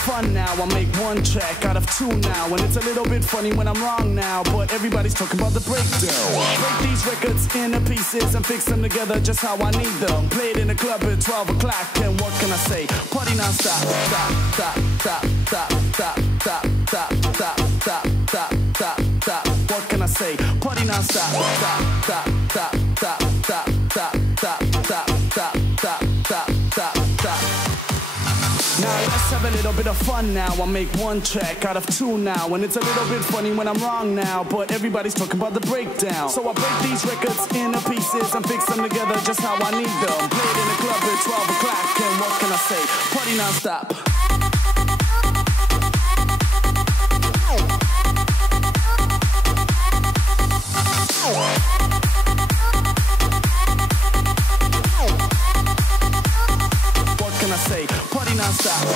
Fun now, I make one track out of two now, and it's a little bit funny when I'm wrong now, but everybody's talking about the breakdown. Break these records into pieces and fix them together just how I need them. Play it in the club at 12 o'clock, and what can I say? Party non-stop, stop, stop, stop, stop, stop, stop, stop, stop, stop, stop, stop, stop. What can I say? Party non-stop, stop, stop, stop, stop, stop, stop, stop, stop, stop, stop, stop, stop, stop. Now let's have a little bit of fun now. I make one track out of two now, and it's a little bit funny when I'm wrong now, but everybody's talking about the breakdown. So I break these records into pieces and fix them together just how I need them. Play it in the club at 12 o'clock, and what can I say? Party non-stop. What can I say? Party non-stop.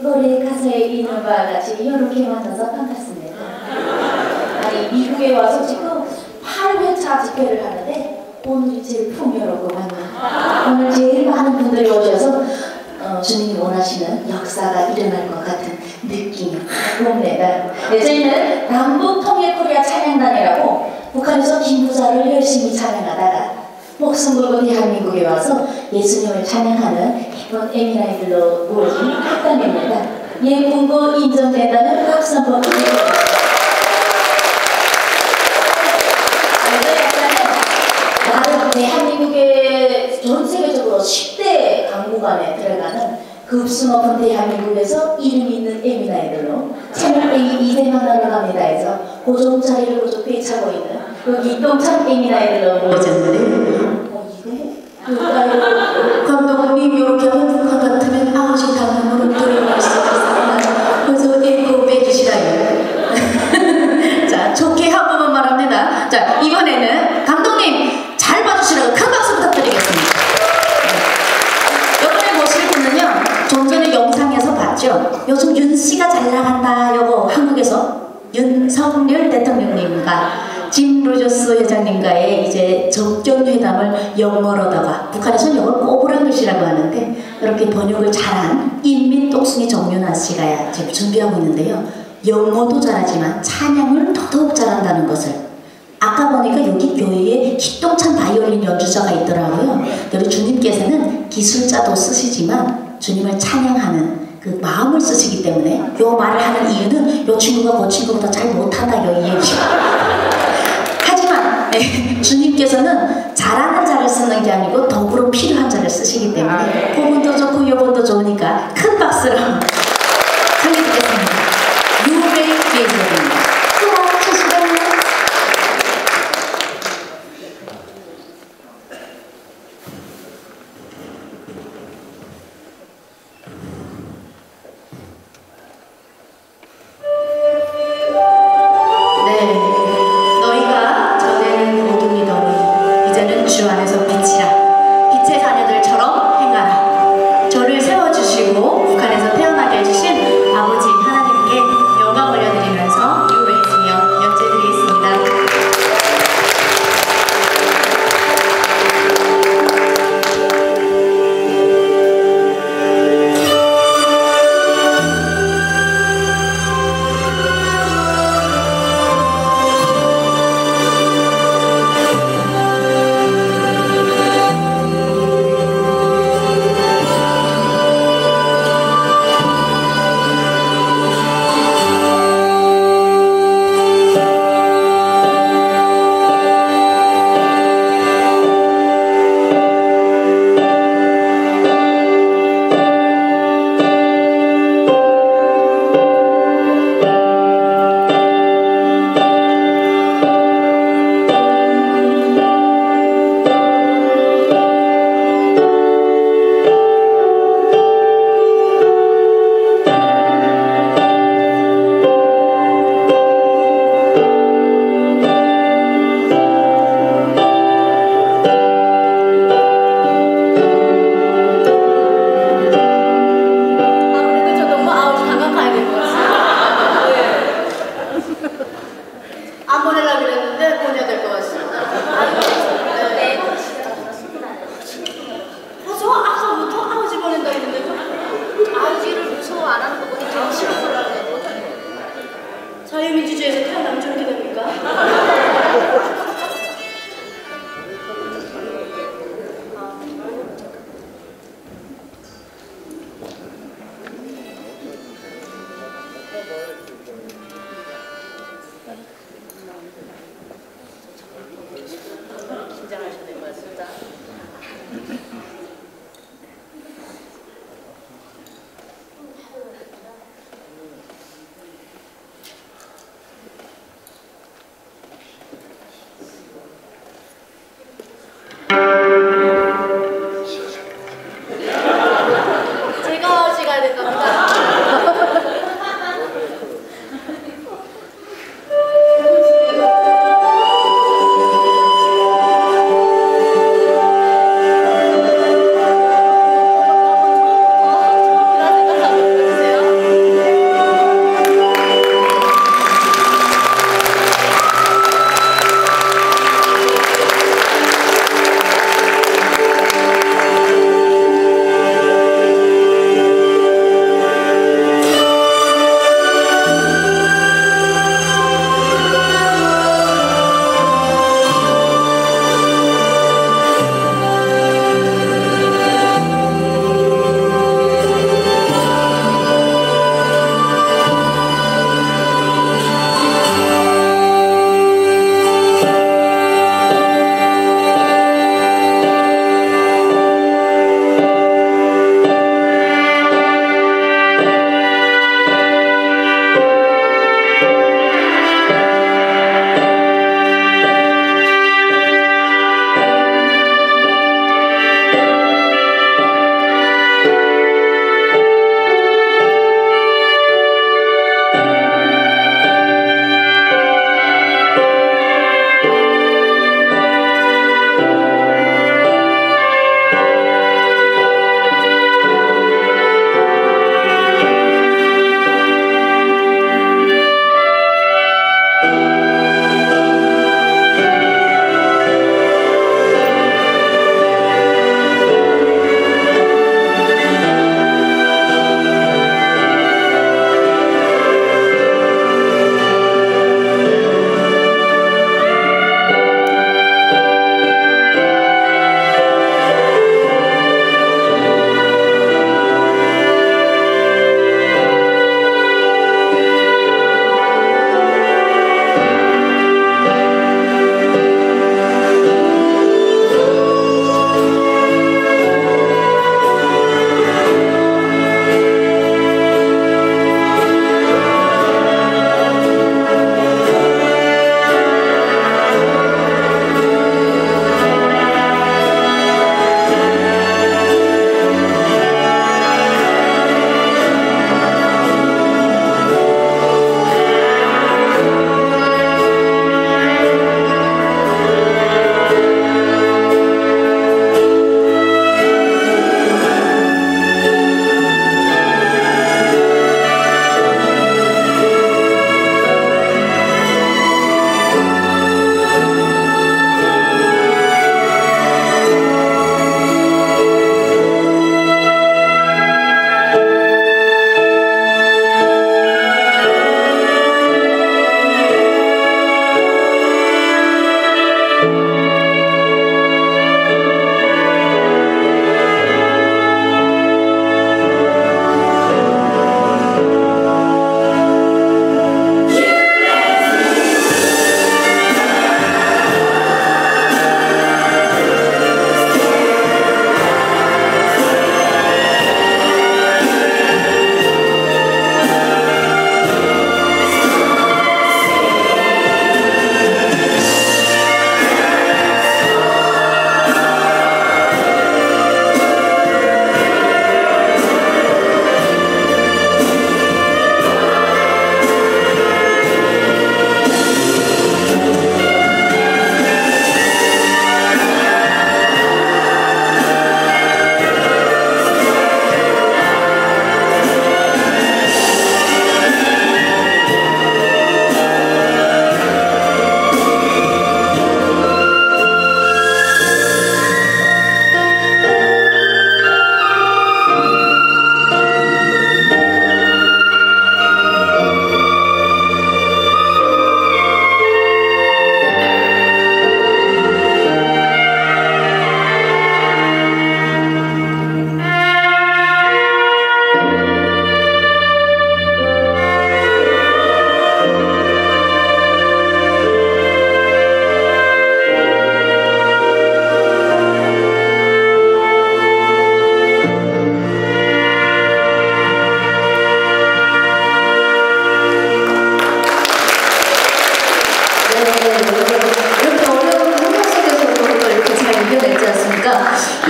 노래 가사에 있는 바와 같이 이렇게 만나서 반갑습니다. 아니 미국에 와서 지금 8회차 집회를 하는데 오늘이 제일 풍요롭고 오늘 제일 많은 분들이 오셔서 주님이 원하시는 역사가 일어날 것 같은 느낌이 확 옵니다. 저희는 남북통일코리아 찬양단이라고 북한에서 김부자를 열심히 찬양하다가 목숨 걸고 대한민국에 와서 예수님을 찬양하는 이번 에미나이들로 모여진 학단입니다. 예문고 인정된다는 박수 한번 드리겠습니다. 나는 대한민국의 전 세계적으로 10대 강국안에 들어가는 급수 높은 대한민국에서 이름 있는 에미나이들로 채널A 2대만 날아갑니다 해서 고정 자리를 고정 빼차고 있는 여기 이동찬 에미나이들로 모여졌는데 감독님 이렇게 하는 것 같으면 아우식 당으로 들어갈 수 있습니다. 그래서 에코 빼주시라요. 자, 좋게 한 번만 말합니다. 자, 이번에는 감독님 잘 봐주시라고 큰 박수 부탁드리겠습니다. 이번에 보실 분은요, 좀 전에 영상에서 봤죠? 요즘 윤씨가 잘 나간다. 요거 한국에서 윤석열 대통령님과 짐 로저스 회장님과의 이제 접견회담을 영어로다가 북한에서는 영어를 꼬부란 글씨라고 하는데 그렇게 번역을 잘한 인민똑순이 정윤아 씨가 지금 준비하고 있는데요. 영어도 잘하지만 찬양을 더더욱 잘한다는 것을 아까 보니까 여기 교회에 기똥찬 바이올린 연주자가 있더라고요. 우리 주님께서는 기술자도 쓰시지만 주님을 찬양하는 그 마음을 쓰시기 때문에 요 말을 하는 이유는 요 친구가 그 친구보다 잘 못한다 요 이해죠. 하지만 주님께서는 잘하는 자를 쓰는 게 아니고 더불어 필요한 자를 쓰시기 때문에 그분도 좋고 요분도 좋으니까 큰 박수로 청해 듣겠습니다. 유레이 예수입니다. 수고하셨습니다. 주 안에서 빛이라 빛의 자녀들처럼 행하라. 저를 세워주시고 북한에서 태어나게 해주시고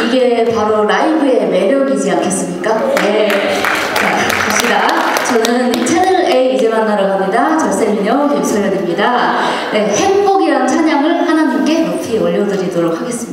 이게 바로 라이브의 매력이지 않겠습니까? 네. 자, 봅시다. 저는 채널 A 이제 만나러 갑니다. 절세미녀 김소연입니다. 네, 행복이란 찬양을 하나님께 높이 올려드리도록 하겠습니다.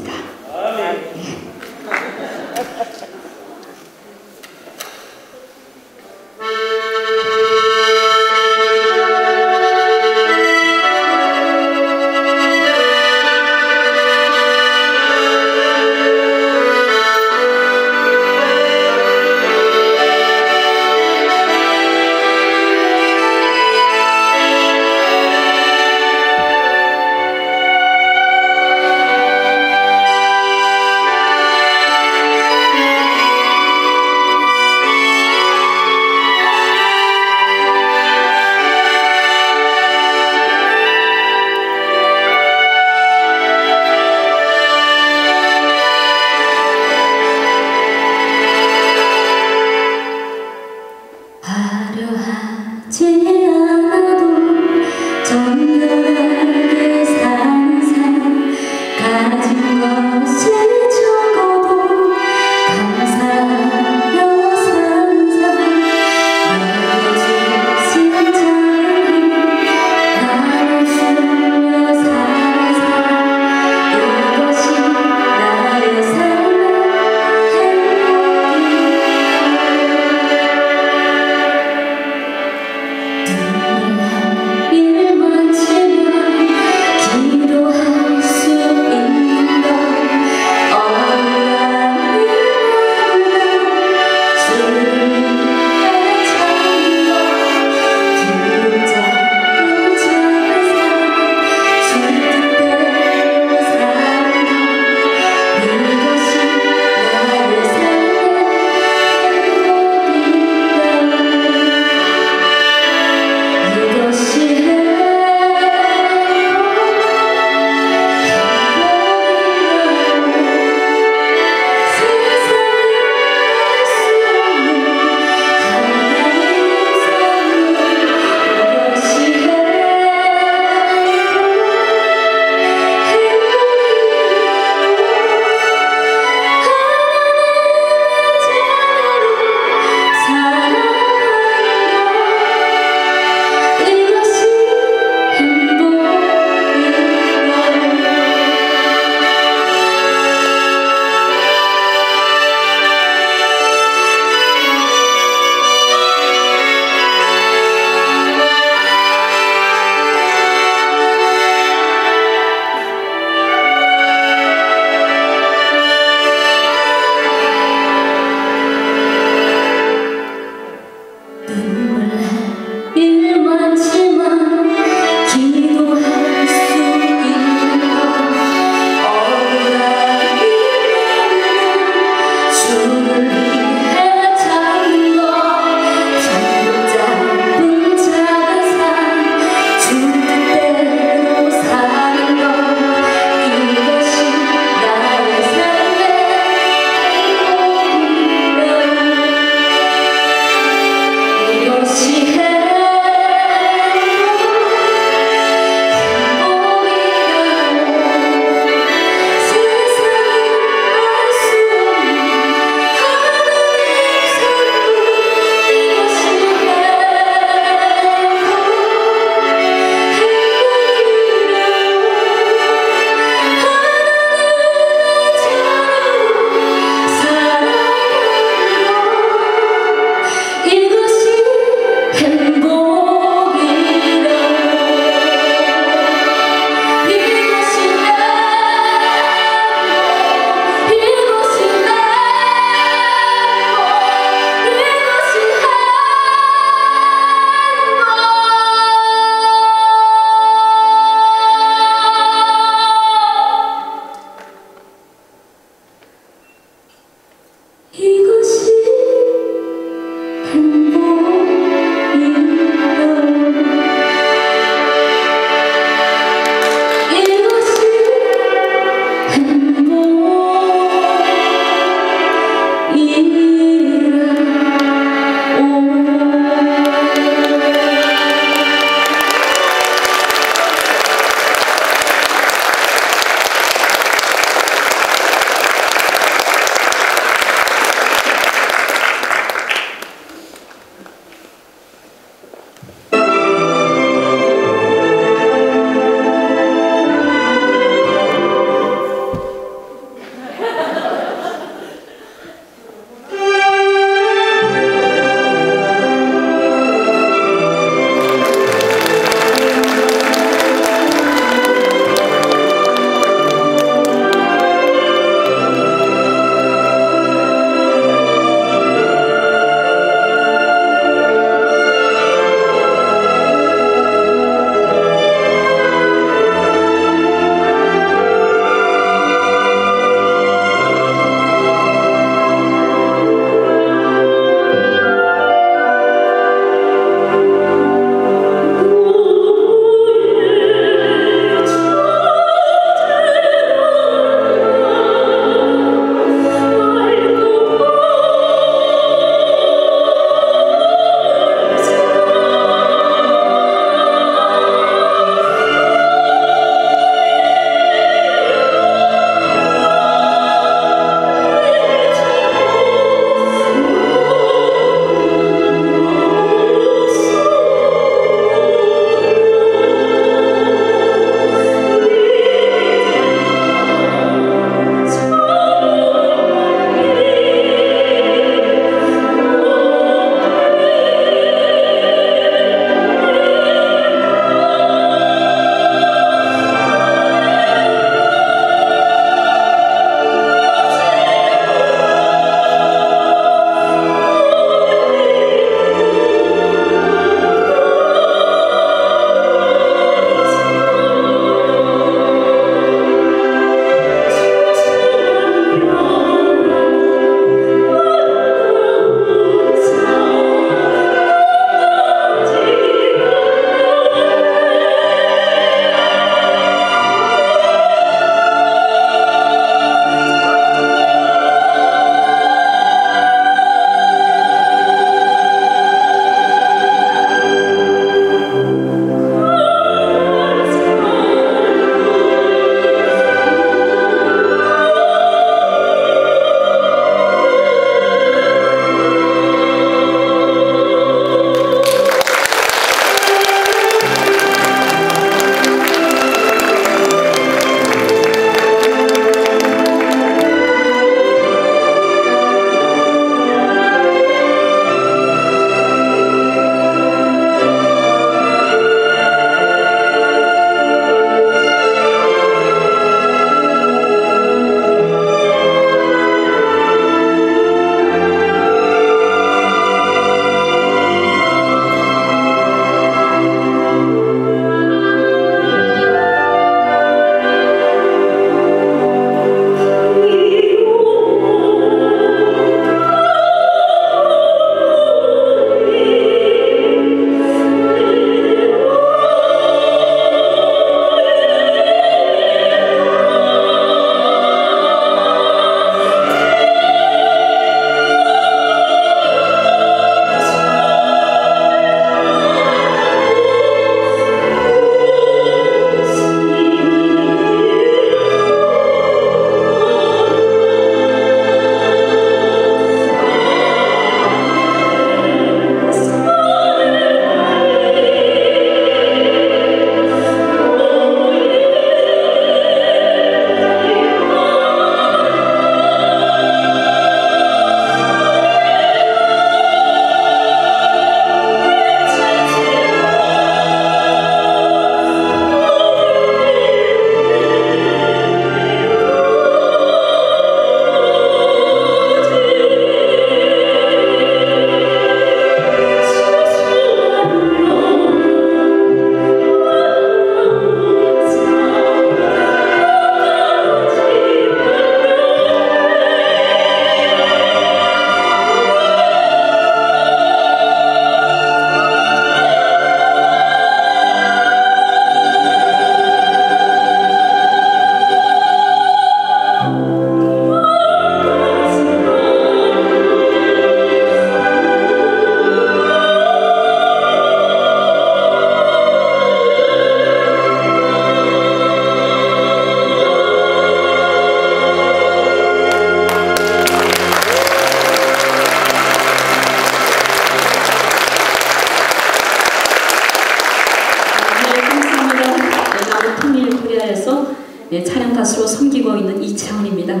네, 촬영 가수로 섬기고 있는 이채원입니다.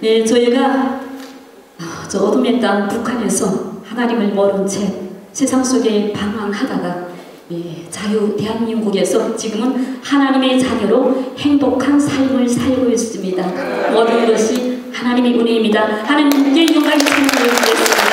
네, 저희가 저 어둠의 땅 북한에서 하나님을 모른 채 세상 속에 방황하다가 자유 대한민국에서 지금은 하나님의 자녀로 행복한 삶을 살고 있습니다. 모든 것이 하나님의 은혜입니다. 하나님께 영광을 찬양드리겠습니다.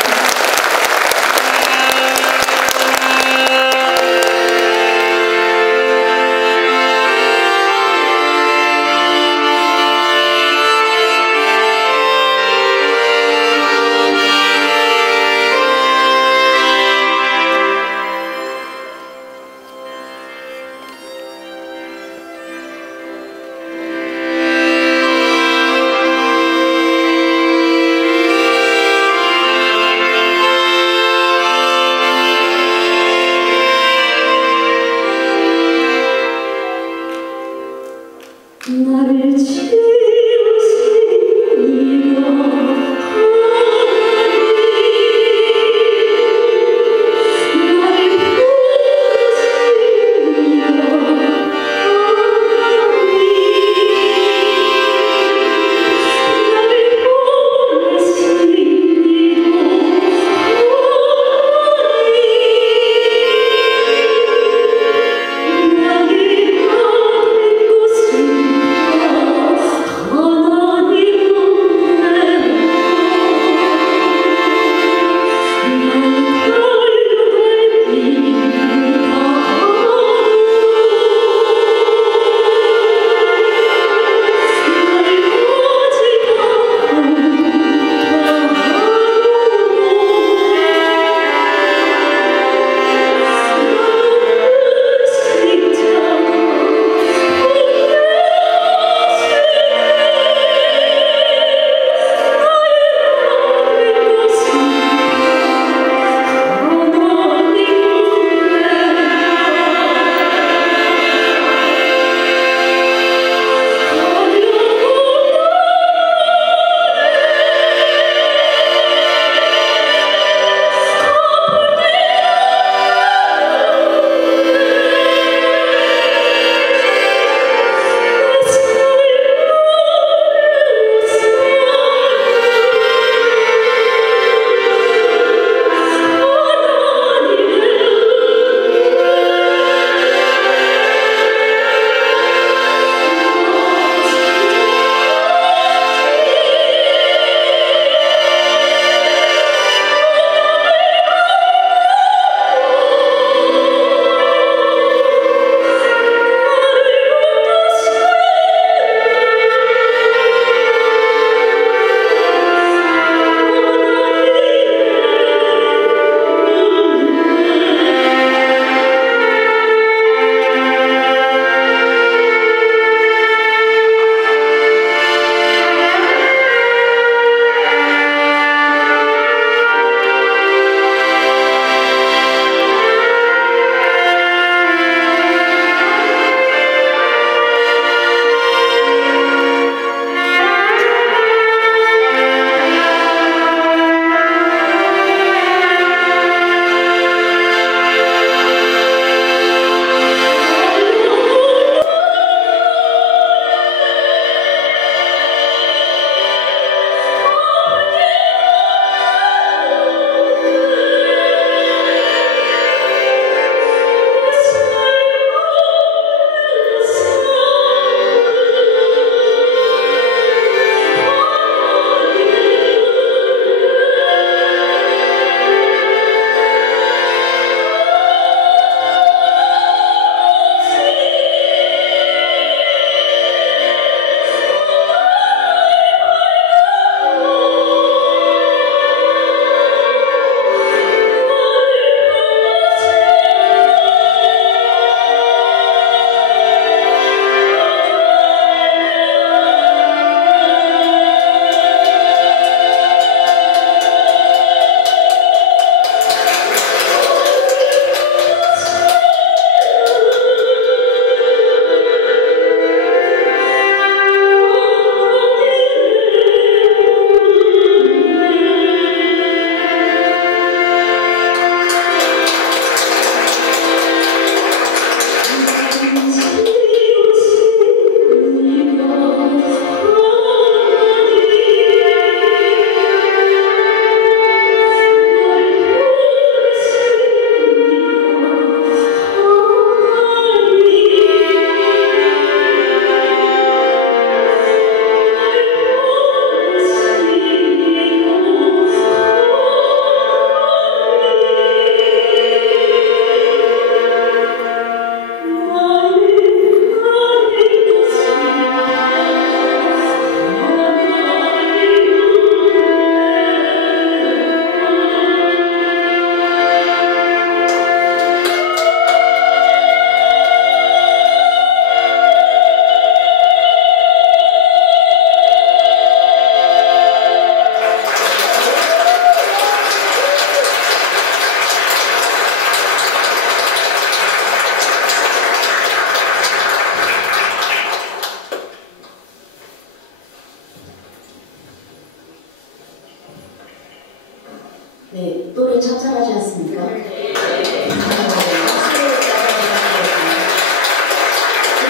네, 노래 참 잘하지 않습니까?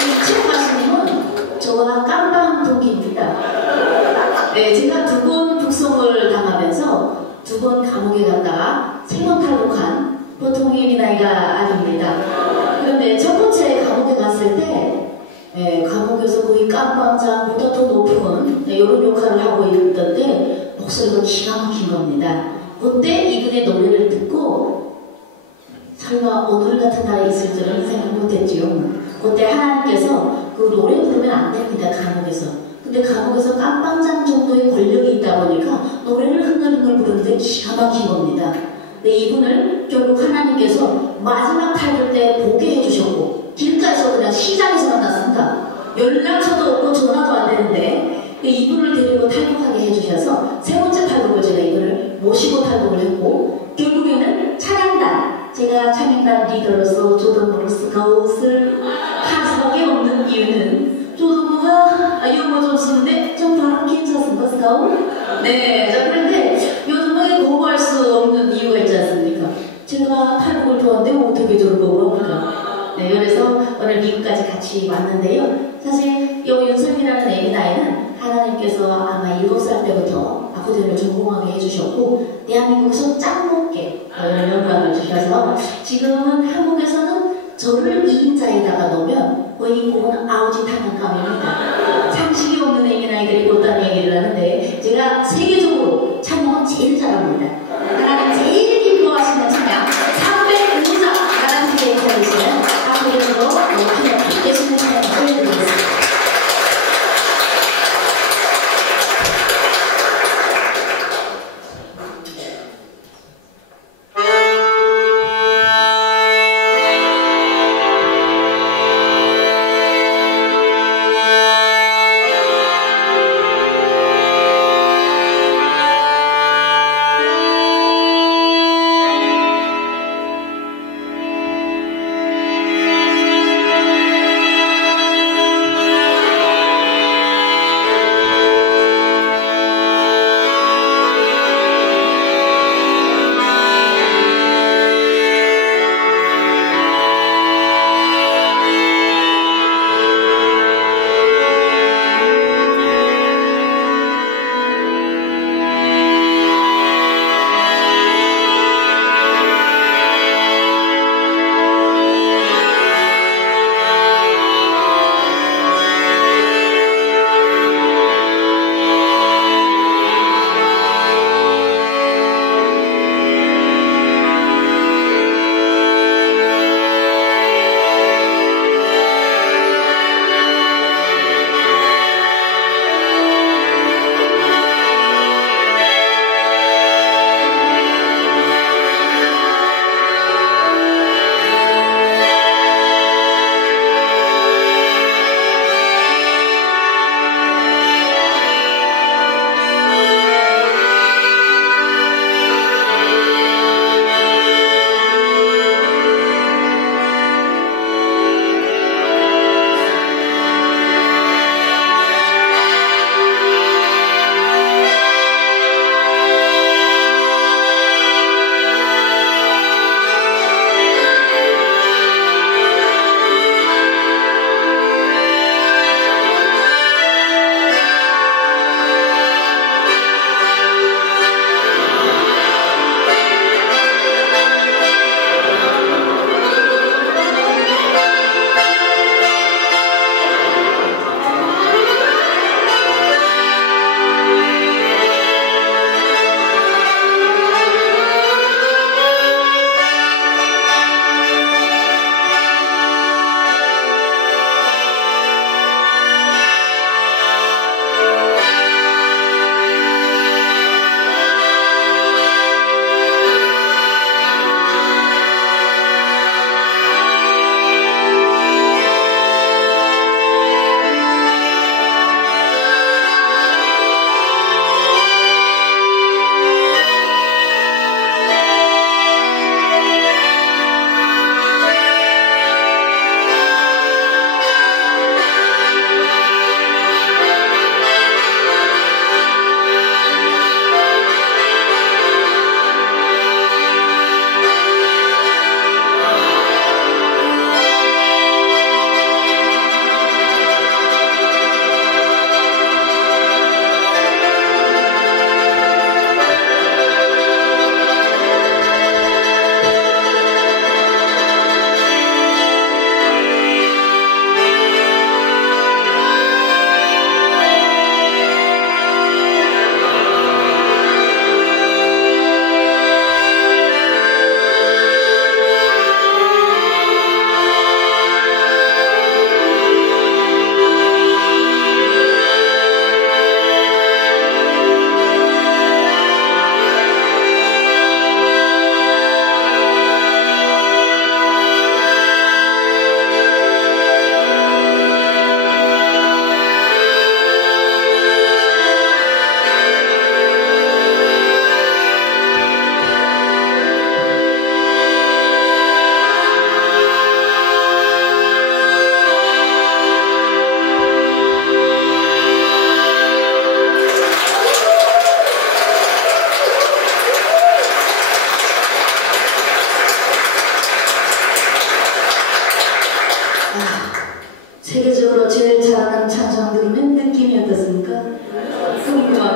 이채영 가수님은 저와 깜방 동기입니다. 네, 제가 2번 북송을 당하면서 2번 감옥에 갔다가 3번 탈북한 보통의 나이가 아닙니다. 그런데 첫 번째 감옥에 갔을 때 감옥에서 거의 깜방장보다 더 높은 이런 역할을 하고 있던데 목소리가 기가 막힌 겁니다. 그때 이분의 노래를 듣고 설마 오늘 같은 날이 있을 줄은 생각 못했지요. 그때 하나님께서 그 노래 부르면 안 됩니다. 감옥에서. 근데 감옥에서 깜빵장 정도의 권력이 있다 보니까 노래를 흥얼흥얼 부르는데 기가 막힌 겁니다. 근데 이분을 결국 하나님께서 마지막 탈북 때 보게 해주셨고 길가에서 그냥 시장에서 만났습니다. 연락처도 없고 전화도 안 되는데 이분을 데리고 탈북하게 해주셔서 세 번째 탈북을 제가 이분을 모시고 탈북을 했고 결국에는 찬양단 제가 찬양단 리더로서 조동모로 스카웃을 할 수밖에 없는 이유는 조동모가 영어 좀 쓰는데 좀 바로 괜찮습니까 스카웃? 네, 자 그런데 요즘에 거부할 수 없는 이유가 있지 않습니까? 제가 탈북을 좋아하는데 어떻게 저를 거부합니까? 네, 그래서 오늘 미국까지 같이 왔는데요. 사실 이 윤설미라는 애기 나이는 하나님께서 아마 7살 때부터 아쿠디언을 전공하게 해주셨고 대한민국에서 짱 먹게 영광을 주셔서 지금은 한국에서는 저를 2인자에다가 넣으면 거의 그건 아우지 타격감입니다. 상식이 없는 애기 나이들이 못다는 얘기를 하는데 제가 세계적으로 찬양은 제일 잘합니다. 하나님 제일 기뻐하시는 찬양 305장 나라는 데 있어있어요. 아쿠디언으로 높이 예수님 찬양을 올려드리겠습니다.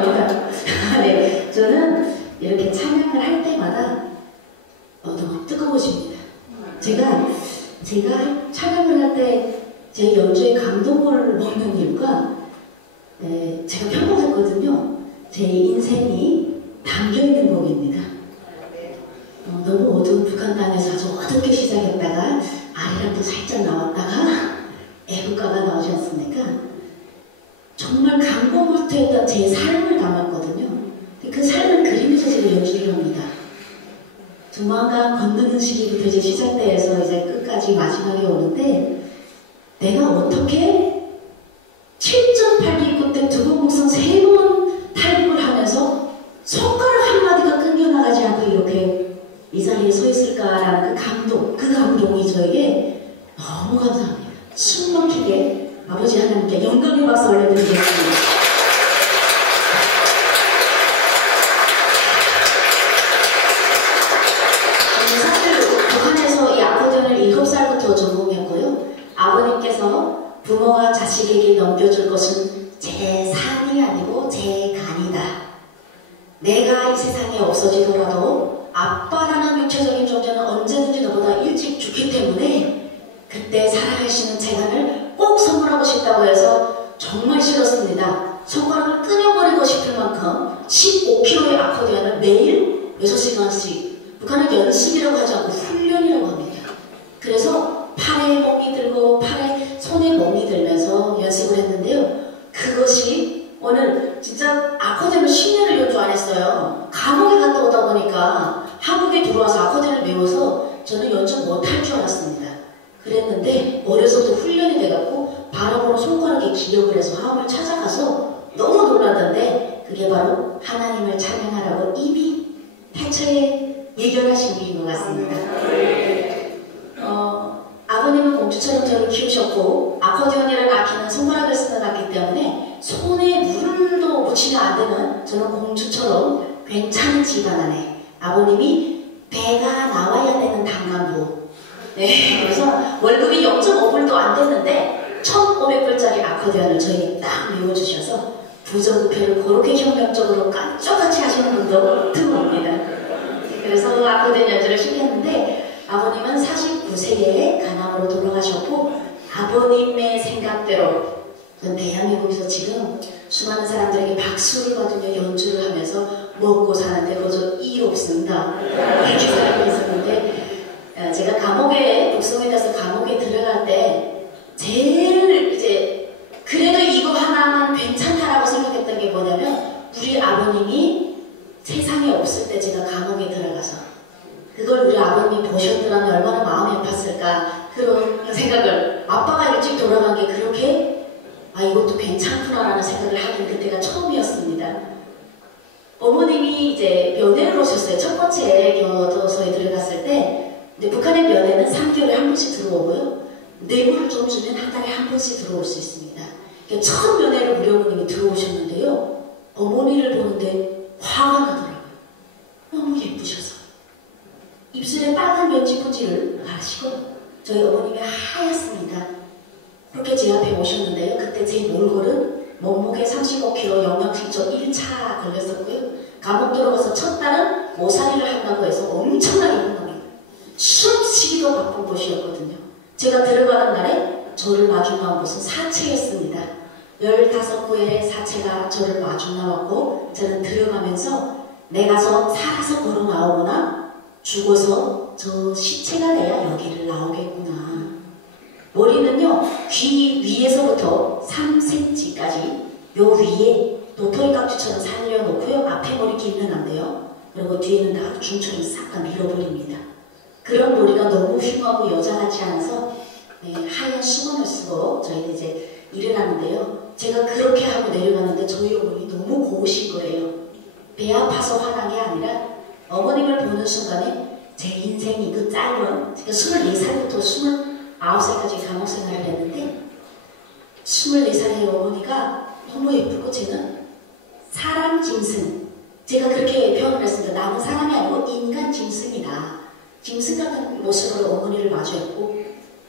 죄송합니다. 네, 저는 이렇게 찬양을 할 때마다 너무 뜨거워집니다. 제가 찬양을 할 때 제 연주에 감동을 먹는 이유가 제가 평범했거든요. 제 인생이 담겨있는 곡입니다. 너무 어두운 북한 땅에서 아주 어둡게 시작했다가 아리랑도 살짝 나왔다가 애국가가 나오지 않습니까? 정말 강공불투했던 제 삶을 담았거든요. 그 삶을 그리면서 제가 연주를 합니다. 조만간 걷는 시기부터 이제 시작돼서 이제 끝까지 마지막에 오는데 내가 어떻게 7.8기구 때 두번 곡선 3번 탈곡을 하면서 손가락 한마디가 끊겨나가지 않고 이렇게 이 자리에 서 있을까라는 그 감동이 저에게 너무 감사합니다. 숨 막히게 아버지 하나님께 영광의 박수 올려드리겠습니다. 아버님께서 부모가 자식에게 넘겨줄 것은 제 산이 아니고 제 간이다. 내가 이 세상에 없어지더라도 아빠라는 육체적인 존재는 언제든지 너보다 일찍 죽기 때문에 그때 살아계시는 제 간을 꼭 선물하고 싶다고 해서 정말 싫었습니다. 손가락을 끊어버리고 싶을 만큼 15kg의 아코디언을 매일 6시간씩 북한은 연습이라고 하지 않고 훈련이라고 합니다. 그래서 팔에 멍이 들고 손에 멍이 들면서 연습을 했는데요. 그것이 오늘 진짜 아코디언을 10년을 연주 안 했어요. 감옥에 갔다 오다 보니까 한국에 들어와서 아코디언을 배워서 저는 연주 못할 줄 알았습니다. 그랬는데 어려서부터 훈련이 돼갖고 바라보는 손가락에 기억을 해서 화음을 찾아가서 너무 놀랐는데 그게 바로 하나님을 찬양하라고 이미 태초에 예견하신 분인 것 같습니다. 아버님은 공주처럼 저를 키우셨고 아코디언이라는 악기는 손가락을 쓰는 악기 때문에 손에 물도 묻히면 안 되는 저는 공주처럼 괜찮은 집안 안에 아버님이 배가 나와야 되는 당간부. 네, 그래서 월급이 0.5불도 안 됐는데 1,500불짜리 아코디언을 저에게 딱 메워주셔서 부정부패를 그렇게 혁명적으로 깜짝같이 하시는 분도 드뭅니다. 그래서 아코디언 연주를 시켰는데 아버님은 49세에 간암으로 돌아가셨고 아버님의 생각대로 대한민국에서 지금 수많은 사람들에게 박수를 받으며 연주를 하면서 먹고 사는데 그저 일 없습니다. 이렇게 살고 있었는데 제가 감옥에 북송에 가서 감옥에 들어갈 때 제일 이제 그래도 이거 하나는 괜찮다라고 생각했던 게 뭐냐면 우리 아버님이 세상에 없을 때 제가 감옥에 들어가서 그걸 우리 아버님이 보셨더라면 얼마나 마음이 아팠을까 그런 생각을 아빠가 일찍 돌아간 게 그렇게 이것도 괜찮구나라는 생각을 하긴 그때가 처음이었습니다. 어머님이 이제 면회를 오셨어요. 첫 번째 교도소에 들어갔을 때 근데 북한의 면회는 3개월에 한 번씩 들어오고요. 뇌물을 좀 주면 한 달에 한 번씩 들어올 수 있습니다. 첫 면회를 우리 어머님이 들어오셨는데요. 어머니를 보는데 화가 나더라고요. 너무 예쁘셔서. 입술에 빨간 면지pun지를 바르시고 저희 어머님이 하얗습니다. 그렇게 제 앞에 오셨는데요. 그때 제 몰골은 몸무게 35kg 영양실조 1차 걸렸었고요. 감옥 들어가서 첫 달은 모살이를 한다고 해서 엄청나게 혼납니다. 숨쉬기도 바쁜 곳이었거든요. 제가 들어가는 날에 저를 마주 나온 곳은 사체였습니다. 15구의 사체가 저를 마주 나왔고 저는 들어가면서 내가 살아서 걸어 나오거나 죽어서 저 시체가 돼야 여기를 나오겠구나. 머리는요, 귀 위에서부터 3cm까지 요 위에 도토리 깍지처럼 살려놓고요. 앞에 머리 길면 안 돼요. 그리고 뒤에는 다 중처럼 싹 다 밀어버립니다. 그런 머리가 너무 흉하고 여자 같지 않아서 하얀 수건을 쓰고 저희는 이제 일을 하는데요. 제가 그렇게 하고 내려가는데 저희 어머니 너무 고우신 거예요. 배 아파서 화난 게 아니라 어머님을 보는 순간에 제 인생이 그 짧은 제가 24살부터 29살까지 감옥 생활을 했는데 24살의 어머니가 너무 예쁘고 저는 사람 짐승 제가 그렇게 표현을 했습니다. 나는 사람이 아니고 인간 짐승이다. 짐승 같은 모습으로 어머니를 마주했고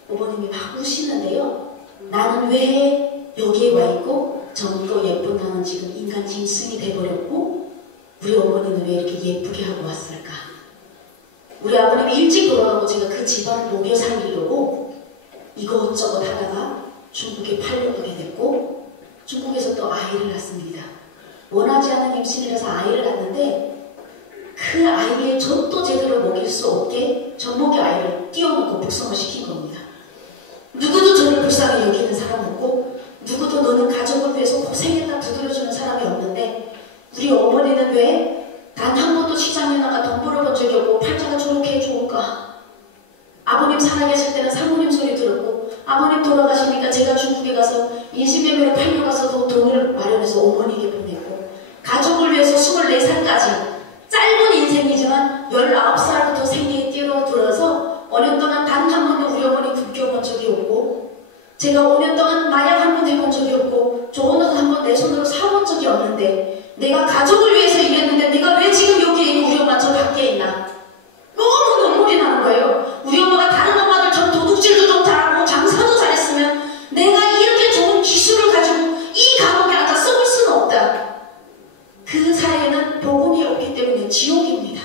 어머님이 막 우시는데요. 나는 왜 여기에 와 있고 젊고 예쁜 나는 지금 인간 짐승이 돼버렸고 우리 어머니는 왜 이렇게 예쁘게 하고 왔을까? 우리 아버님이 일찍 돌아가고 제가 그 집안을 녹여 살리려고 이것저것 하다가 중국에 팔려가게 됐고 중국에서 또 아이를 낳습니다. 원하지 않는 임신이라서 아이를 낳는데 그 아이의 젖도 제대로 먹일 수 없게 젖먹이 아이를 띄워놓고 북송을 시킨 겁니다. 누구도 저를 불쌍히 여기는 사람 없고 누구도 너는 가족을 위해서 고생했다 두드려주는 사람이 없는데 우리 어머니는 왜 단 한 번도 시장에 나가 돈 벌어본 적이 없고 팔자가 저렇게 좋을까? 아버님 살아계실 때는 사모님 소리 들었고 아버님 돌아가시니까 제가 중국에 가서 인신매매로 팔려가서도 돈을 마련해서 어머니에게 보냈고 가족을 위해서 24살까지 짧은 인생이지만 19살부터 생계에 뛰어들어서 5년 동안 단 한 번도 우리 어머니 굶겨본 적이 없고 제가 5년 동안 마약 한 번 해본 적이 없고 좋은 옷 한 번 내 손으로 사본 적이 없는데 내가 가족을 위해서 일했는데 내가 왜 지금 여기에 있고 우리 엄마 저 밖에 있나? 너무 눈물이 나는 거예요. 우리 엄마가 다른 엄마들 저 도둑질도 좀 잘하고 장사도 잘했으면 내가 이렇게 좋은 기술을 가지고 이 감옥에 앉아 썩을 수는 없다. 그 사회에는 복음이 없기 때문에 지옥입니다.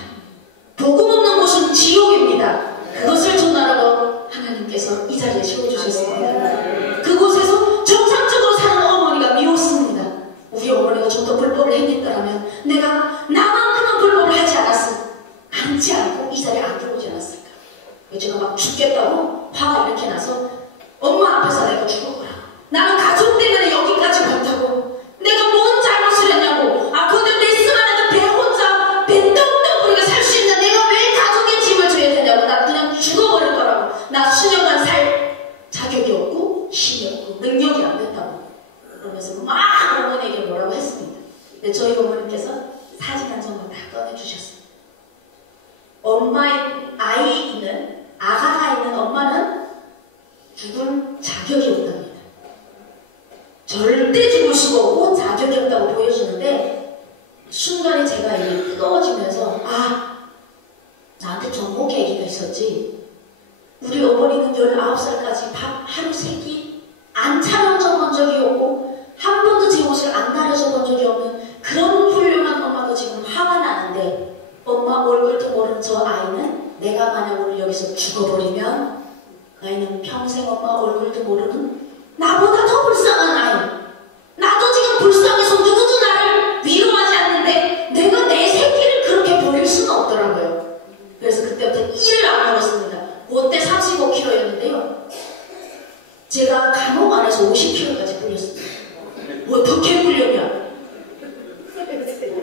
복음 없는 곳은 지옥입니다. 그것을 전하라고 하나님께서 이 자리에 세워주셨습니다. 그곳에서 정상적으로 사는 어머니가 미웠습니다. 우리 어머니가 좀 더 불법을 행했다면 내가 나만큼은 불법을 하지 않지 않고 이 자리에 안 들어오지 않았을까. 제가 막 죽겠다고 화가 이렇게 나서 엄마 앞에서 내가 죽어보라. 나는 가족 때문에 여기까지 왔다고. 내가 뭔 잘못을 했냐고. 아 근데 레스만 해도 배 혼자 배 똥똥거리게 살 수 있는 내가 왜 가족의 짐을 져야 되냐고. 나 그냥 죽어버릴 거라고. 나 수년간 살 자격이 없고 힘이 없고 능력이 안 됐다고. 그러면서 막 어머니에게 뭐라고 했습니다. 근데 저희 어머니께서 사진 한 장만 다 꺼내주셨어요. 엄마의 아이 있는 아가가 있는 엄마는 죽을 자격이 없답니다. 절대 죽을 수가 없고 자격이 없다고 보여주는데 순간에 제가 이게 뜨거워지면서 아 나한테 전복의 얘기가 있었지. 우리 어머니는 19살까지 밥 하루 3끼 안 차려줘 본 적이 없고 한 번도 제 옷을 안 나려줘 본 적이 없는 그런 훌륭한 엄마도 지금 화가 나는데 엄마 얼굴도 모르는 저 아이는 내가 만약 오늘 여기서 죽어버리면 그 아이는 평생 엄마 얼굴도 모르는 나보다 더 불쌍한 아이. 나도 지금 불쌍해서 누구도 나를 위로하지 않는데 내가 내 새끼를 그렇게 버릴 수는 없더라고요. 그래서 그때부터 일을 안 먹었습니다. 그때 35kg였는데요. 제가 감옥 안에서 50kg까지 불렸습니다. 어떻게 불렸냐?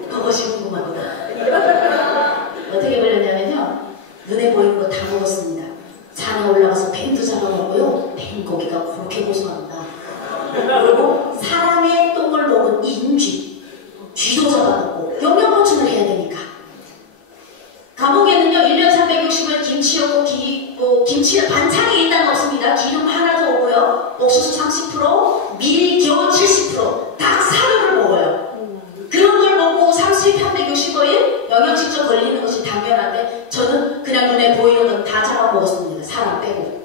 그것이 궁금합니다. 어떻게 불렸냐면요. 눈에 보이는 거 다 먹었습니다. 산에 올라가서 뱀도 잡아먹고요. 뱀 고기가 그렇게 고소합니다. 그리고 사람의 똥을 먹은 인쥐, 쥐도 잡아먹고 영양보충을 해야 되니까. 감옥에는요 1년 360일 김치였고 김치 반찬이 일단 없습니다. 기름 하나도 없고요. 옥수수 30%, 밀 겨우 70%, 닭 사료를 먹어요. 그런 걸 먹고 365일 영양실조 걸리는 것이 당연한데 저는 그냥 눈에 보이는 건 다 잡아먹었습니다. 사람 빼고.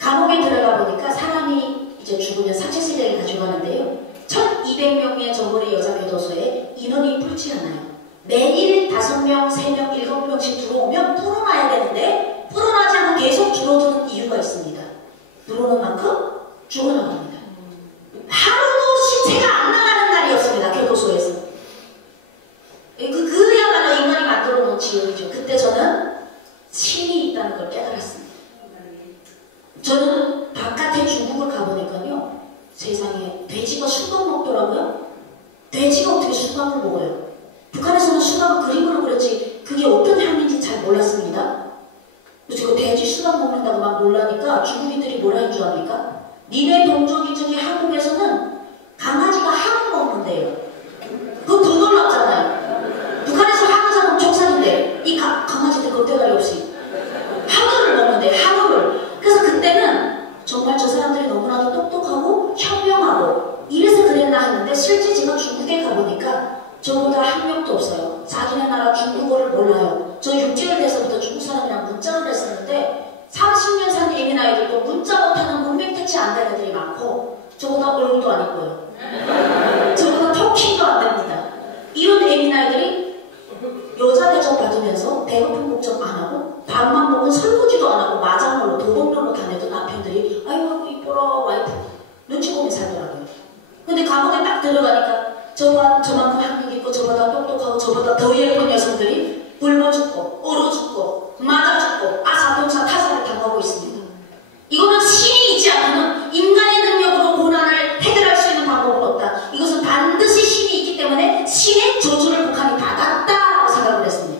감옥에 들어가 보니까 사람이 이제 죽으면 사체시대를 가져가는데요. 1200명의 정월의 여자 교도소에 인원이 불지 않아요. 매일 5명, 3명, 7명씩 들어오면 풀어놔야 되는데 풀어나지 않고 계속 줄어드는 이유가 있습니다. 들어오는 만큼 죽어나갑니다. 하루도 신체가 안 나가는 날이 없습니다. 교도소에서. 그야말로 인간이 만들어 놓은 지옥이죠. 그때 저는 신이 있다는 걸 깨달았습니다. 저는 바깥에 중국을 가보니까요. 세상에 돼지가 수박 먹더라고요. 돼지가 어떻게 수박을 먹어요? 북한에서는 수박을 그림으로 그렸지 그게 어떤 향인지 잘 몰랐습니다. 그래서 돼지 수박 먹는다고 막 놀라니까 중국인들이 뭐라 한 줄 압니까? 니네 동족인 저기 한국에서는 강아지가 한우 먹는데요. 그건 더 놀랍잖아요. 북한에서 한우 잡으면 족살인데 이 강아지들 겁대가리 없이 한우를 먹는데 한우를. 그래서 그때는 정말 저 사람들이 너무나도 똑똑하고 현명하고 이래서 그랬나 했는데 실제 제가 중국에 가보니까 저보다 학력도 없어요. 자기네 나라 중국어를 몰라요. 저 6개월 돼서부터 중국 사람이랑 문자를 했었는데 30년 산 예민 아이들도 문자 못하는 문맹태치 안 되는 애들이 많고 저보다 얼굴도 안 대접 받으면서 배고픈 걱정 안 하고 밥만 먹고 설거지도 안 하고 마장으로 도둑놈으로 다니던 남편들이 아이고 이뻐라 와이프 눈치 보며 살더라고요. 근데 감옥에 딱 들어가니까 저만큼 학력 있고 저보다 똑똑하고 저보다 더 예쁜 여성들이 굶어 죽고 얼어 죽고 맞아 죽고 아사동사 타살을 당하고 있습니다. 이거는 신이 있지 않으면 인간의 능력으로 고난을 해결할 수 있는 방법은 없다. 이것은 반드시 신이 있기 때문에 신의 저주를 북한이 받았다라고 생각을 했습니다.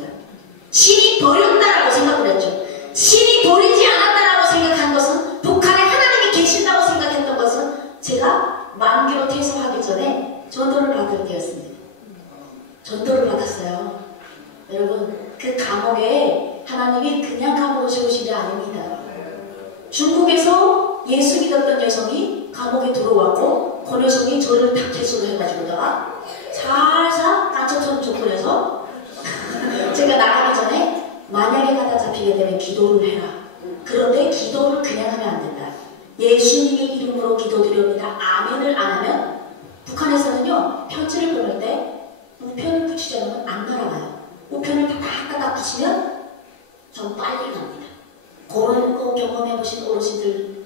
신이 버렸다라고 생각을 했죠. 신이 버리지 않았다라고 생각한 것은 북한에 하나님이 계신다고 생각했던 것은 제가 만기로 퇴소하기 전에 전도를 받을 때였습니다. 전도를 받았어요. 여러분 그 감옥에 하나님이 그냥 감옥을 세우신 게 아닙니다. 중국에서 예수 믿었던 여성이 감옥에 들어왔고 그 여성이 저를 탁 퇴소를 해가지고다가 살살 깐초처럼 조건해서 제가 나가기 전에 만약에 갖다 잡히게 되면 기도를 해라. 그런데 기도를 그냥 하면 안 된다. 예수님의 이름으로 기도드립니다. 아멘을 안 하면 북한에서는요 편지를 보낼 때 우편을 붙이지 않으면 안 날아가요. 우편을 다닥다닥 붙이면 좀 빨리 갑니다. 그런 거 경험해보신 어르신들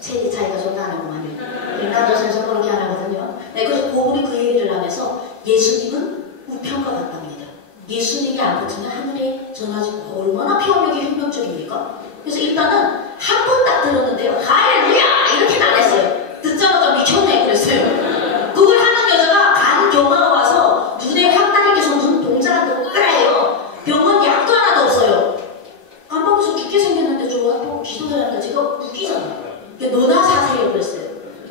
세대 차이가 좀 나는구만요. 남자선에서 그렇게 안 하거든요. 네, 그래서 그분이 그 얘기를 하면서 예수님은 우편과 같답니다. 예수님이 안 붙으면 하늘에 전하지 얼마나 표현력이 혁명적입니까? 그래서 일단은 한 번 딱 들었는데요. 할렐루야! 이렇게는 안 했어요. 듣자마자 미쳤네 그랬어요. 그걸 하는 여자가 간 경화가 와서 눈에 확 달려서 눈 동자가 너무 빨라요. 병원 약도 하나도 없어요. 깜빡해서 죽게 생겼는데 저거 기도하니까 제가 웃기잖아요. 너나 사세요 그랬어요.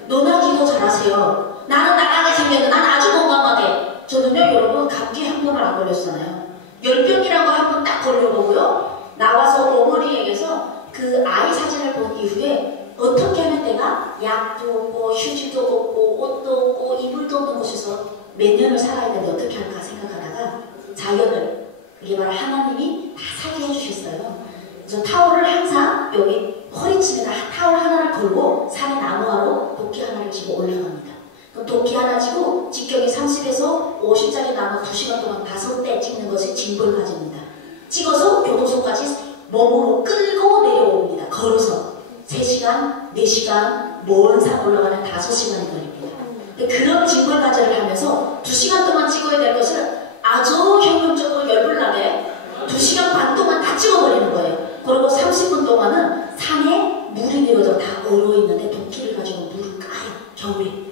너나 기도 잘하세요. 나는 나가게 생겼는데 난 아주 건강하게. 저는요 여러분 감기 한 번을 안 걸렸잖아요. 열병이라고 한 번 딱 걸려보고요. 나와서 어머니에게서 그 아이 사진을 본 이후에 어떻게 하면 내가 약도 없고 휴지도 없고 옷도 없고 이불도 없는 곳에서 몇 년을 살아야 되는데 어떻게 할까 생각하다가 자연을 이게 바로 하나님이 다 살게 해주셨어요. 그래서 타월을 항상 여기 허리춤에다 타월 하나를 걸고 산에 나무하러 도끼 하나를 쥐고 올라갑니다. 그럼 도끼 하나 쥐고 직경이 30에서 50짜리 나무 2시간 동안 5대 찍는 것이 징벌가지입니다. 찍어서 교도소까지 몸으로 끌고 내려옵니다. 걸어서 3시간, 4시간, 먼 산 올라가는 5시간이 걸립니다. 그런 징벌가지를 하면서 2시간 동안 찍어야 될 것을 아주 혁명적으로 열불나게 2시간 반 동안 다 찍어버리는 거예요. 그리고 30분 동안은 산에 물이 내려져 다 얼어있는데 도끼를 가지고 물을 까요.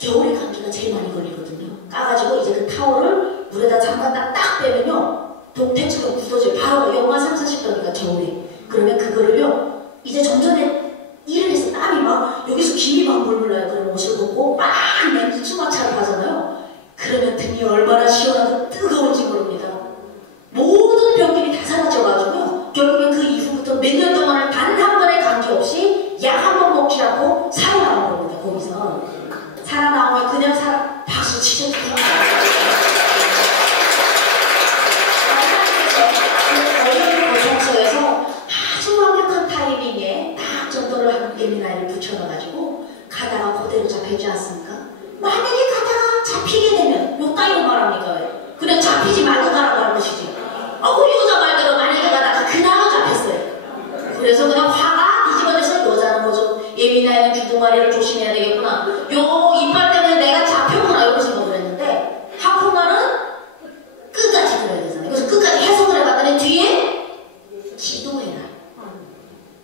겨울에 감기가 제일 많이 걸리거든요. 까가지고 이제 그 타월을 물에다 잠깐 딱 빼면요 독태처럼 굳어져요. 바로 영하 30~40도니까 겨울에. 그러면 그거를요 이제 좀 전에 일을 해서 땀이 막 여기서 김이 막 물물 나요. 그러면 옷을 벗고 막 맨 수마차를 가잖아요. 그러면 등이 얼마나 시원하고 뜨거운지 모릅니다. 모든 병균이 다 사라져가지고요. 결국엔 그 이후부터 몇 년 동안을 단 한 번의 감기 없이 약 한 번 먹지 않고 살아나온 겁니다. 거기서 살아나오면 그냥 박수 치셔도 됩니다. 어려운 고통서에서 아주 완벽한 타이밍에 딱 전도를 하는 예민아이를 붙여놔가지고 가다가 그대로 잡히지 않습니까? 만약에 가다가 잡히게 되면 요 따위로 말합니까? 그냥 잡히지 말고 가라고 하는 것이지. 우리 여자 말대로 만약에 가다가 그나마 잡혔어요. 그래서 그냥 화가 뒤집어져서 여자는 거죠. 예민아이는 주둥아리를 조심해야 되겠구나. 요 이빨 때문에 내가 잡혔구나 이런 생각을 했는데 하프만은 끝까지 그래야 되잖아요. 그래서 끝까지 해석을 해봤더니 뒤에 기도해라.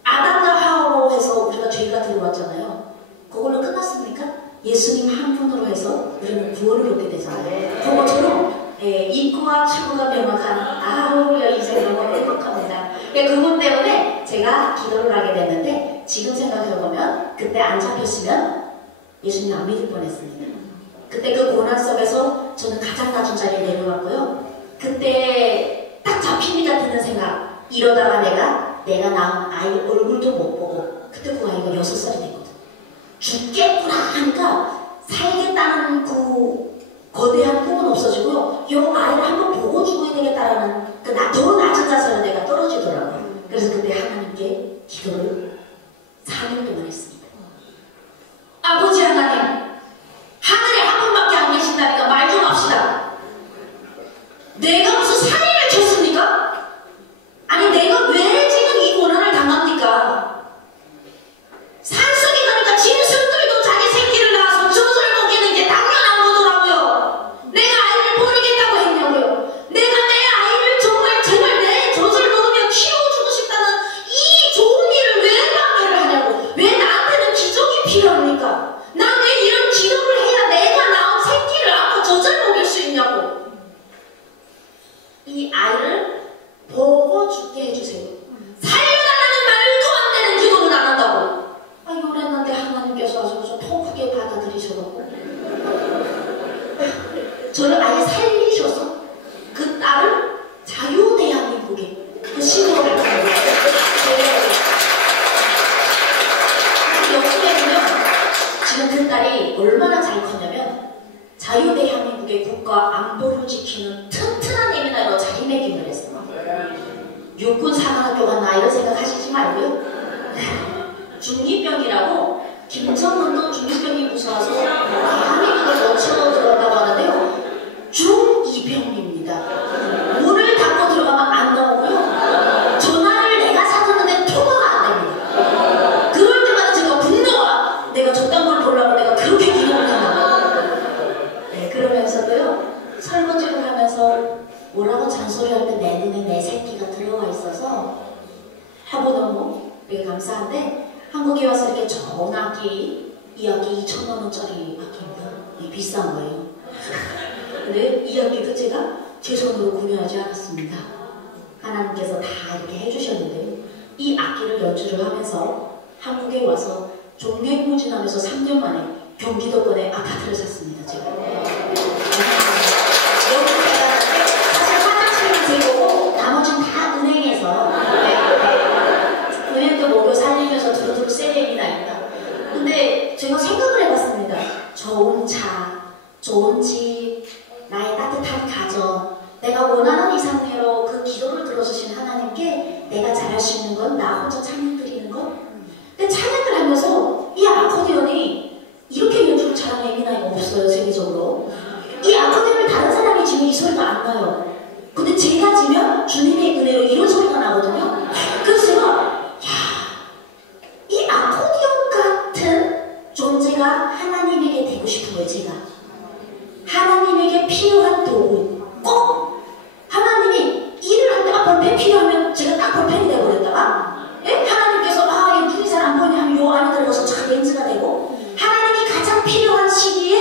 아담과 하와로 해서 우리가 죄가 들어왔잖아요. 그걸로 끝났습니까? 예수님 한 분으로 해서 우리는 구원을 얻게 되잖아요. 그것처럼 입구와 출구가 명확한 아우야 인생 너무 행복합니다. 그분 때문에 제가 기도를 하게 됐는데 지금 생각해보면 그때 안 잡혔으면 예수님 안 믿을 뻔했습니다. 그때 그 고난 속에서 저는 가장 낮은 자리에 내려왔고요. 그때 딱 잡힙니다 드는 생각. 이러다가 내가 낳은 아이 얼굴도 못 보고 그때 그 아이가 6살이 됐거든. 죽겠구나 하니까 살겠다는 그 거대한 꿈은 없어지고요. 이 아이를 한번 보고 죽어야 되겠다라는 더 낮은 자세로 내가 떨어지더라고요. 그래서 그때 하나님께 기도를 4년 동안 했습니다. 아버지 하나님, 하늘에 한 분밖에 안 계신다니까 말 좀 합시다. 내가 무슨 살인을 그걸 아예 살리셔서 그 딸을 자유대한민국에 그 시도를 한 거예요. 여기에는요, 지금 그 딸이 얼마나 잘 컸냐면 자유대한민국의 국가 안보를 지키는 튼튼한 예민아로 자리매김을 했어요. 육군 사관학교 갔나 이런 생각 하시지 말고요. 중이병이라고 김정은도 중이병이 무서워서 대한민국을 놓쳐 들어갔다고 하는데요. 중2병입니다. 문을 닫고 들어가면 안 나오고요. 전화를 내가 사줬는데 통화가 안 됩니다. 그럴 때마다 제가 분노가 내가 저딴 걸 보려고 내가 그렇게 기도를 했나. 네, 그러면서도요. 설거지를 하면서 뭐라고 잔소리하면 내 눈에 내 새끼가 들어와 있어서 하고 너무 되게 감사한데 한국에 와서 이렇게 좋은 악기, 이 악기 2,000만 원짜리 악기입니다. 이 비싼 거예요. 근데 이 악기도 제가 제 손으로 구매하지 않았습니다. 하나님께서 다 이렇게 해주셨는데요. 이 악기를 연주를 하면서 한국에 와서 종횡무진하면서 3년 만에 경기도권에 아파트를 샀습니다. 제가. 사실 화장실은 제거고 나머지는 다 은행에서 은행도 먹여 살리면서 두루두루 세레입니다. 근데 제가 생각을 해봤습니다. 좋은 차, 좋은 집, 나의 따뜻한 가정, 내가 원하는 이상대로 그 기도를 들어주신 하나님께 내가 잘할 수 있는 건 나 혼자 찬양 드리는 것. 근데 찬양을 하면서 이 아코디언이 이렇게 연주를 잘하는 예민아이가 없어요. 세계적으로. 이 아코디언을 다른 사람이 지면 이 소리가 안 나요. 근데 제가 지면 주님의 은혜로 이런 소리가 나거든요. 그래서 제가 이 아코디언 같은 존재가 하나님에게 되고 싶은 거예요. 제가 하나님에게 필요한 도구, 꼭 하나님이 일을 할 때 볼펜 필요하면 제가 딱 볼펜이 되어버렸다가 하나님께서 이 눈이 잘 안 보이면 하면 요 안에 들어가서 참 렌즈가 되고 하나님이 가장 필요한 시기에